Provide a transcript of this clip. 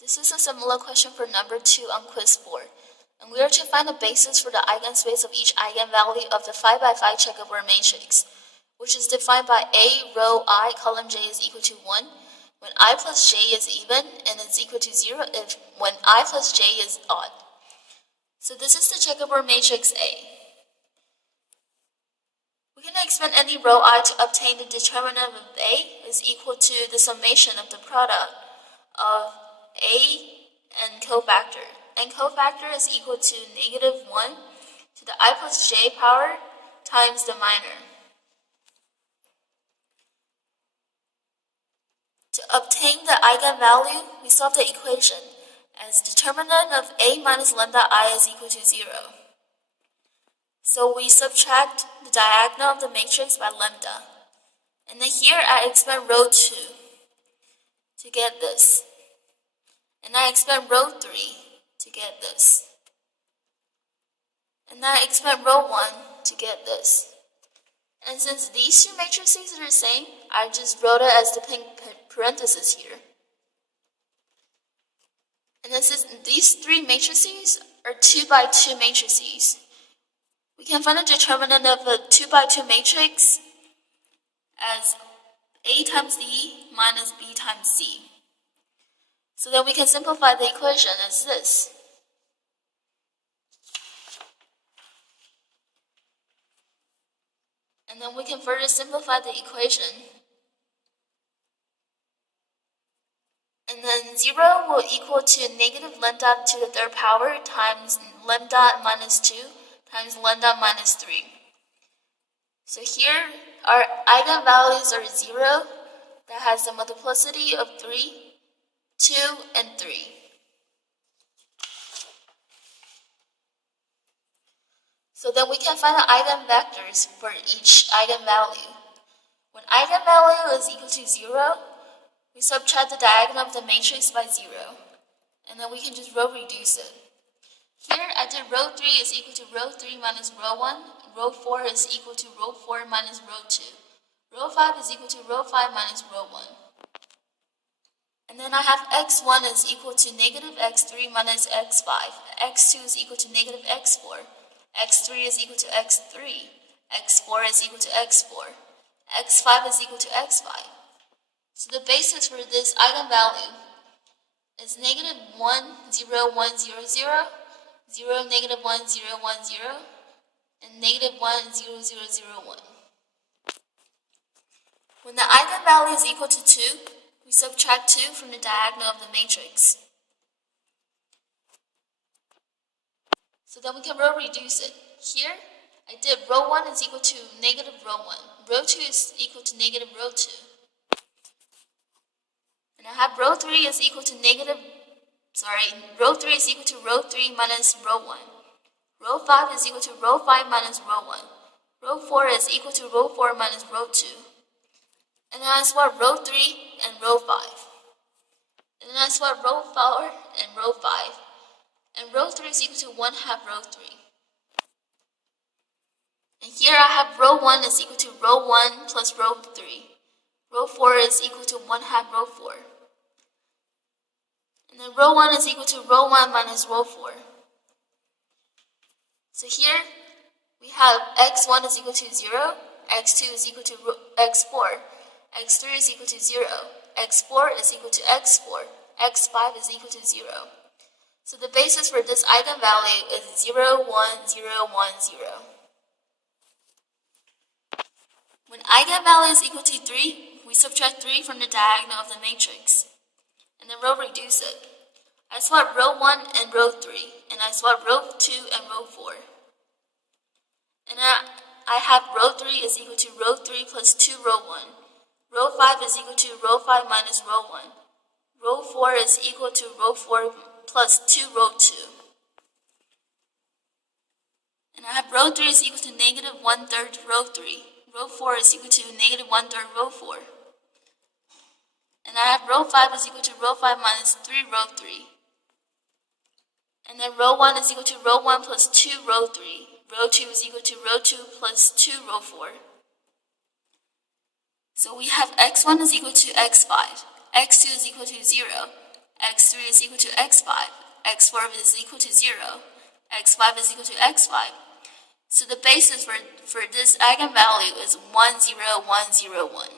This is a similar question for number 2 on quiz 4. And we are to find the basis for the eigenspace of each eigenvalue of the 5 by 5 checkerboard matrix, which is defined by A row I column j is equal to 1 when I plus j is even, and it's equal to 0 if when I plus j is odd. So this is the checkerboard matrix A. We can expand any row I to obtain the determinant of A is equal to the summation of the product of A and cofactor. And cofactor is equal to negative 1 to the I plus j power times the minor. To obtain the eigenvalue, we solve the equation as determinant of A minus lambda I is equal to 0. So we subtract the diagonal of the matrix by lambda. And then here I expand row 2 to get this. And I expand row 3 to get this. And I expand row 1 to get this. And since these two matrices are the same, I just wrote it as the pink parenthesis here. And then since these three matrices are 2 by 2 matrices, we can find the determinant of a 2 by 2 matrix as A times D minus B times C. So then we can simplify the equation as this. And then we can further simplify the equation. And then 0 will equal to negative lambda to the third power times lambda minus 2 times lambda minus 3. So here our eigenvalues are 0 that has the multiplicity of 3, 2, and 3. So then we can find the eigenvectors for each eigenvalue. When eigenvalue is equal to 0, we subtract the diagonal of the matrix by 0. And then we can just row reduce it. Here I did row 3 is equal to row 3 minus row 1. Row 4 is equal to row 4 minus row 2. Row 5 is equal to row 5 minus row 1. And then I have x1 is equal to negative x3 minus x5. x2 is equal to negative x4. x3 is equal to x3. x4 is equal to x4. x5 is equal to x5. So the basis for this eigenvalue is negative 1, 0, 1, 0, 0, 0, negative 1, 0, 1, 0, and negative 1, 0, 0, 0, 1. When the eigenvalue is equal to 2, we subtract 2 from the diagonal of the matrix. So then we can row reduce it. Here, I did row 1 is equal to negative row 1. Row 2 is equal to negative row 2. And I have row 3 is equal to row 3 is equal to row 3 minus row 1. Row 5 is equal to row 5 minus row 1. Row 4 is equal to row 4 minus row 2. And then I swap row 3 and row 5. And then I swap row 4 and row 5. And row 3 is equal to 1 half row 3. And here I have row 1 is equal to row 1 plus row 3. Row 4 is equal to 1 half row 4. And then row 1 is equal to row 1 minus row 4. So here we have x1 is equal to 0, x2 is equal to x4, x3 is equal to 0, x4 is equal to x4, x5 is equal to 0. So the basis for this eigenvalue is 0, 1, 0, 1, 0. When eigenvalue is equal to 3, we subtract 3 from the diagonal of the matrix. And then row reduce it. I swap row 1 and row 3. And I swap row 2 and row 4. And I have row 3 is equal to row 3 plus 2 row 1. Row 5 is equal to row 5 minus row 1. Row 4 is equal to row 4 plus 2 row 2. And I have row 3 is equal to negative 1/3 row 3. Row 4 is equal to negative 1/3 row 4. And I have row 5 is equal to row 5 minus 3 row 3. And then row 1 is equal to row 1 plus 2 row 3. Row 2 is equal to row 2 plus 2 row 4. So we have x1 is equal to x5. x2 is equal to 0. x3 is equal to x5, x4 is equal to 0, x5 is equal to x5. So the basis for this eigenvalue is 1, 0, 1, 0, 1.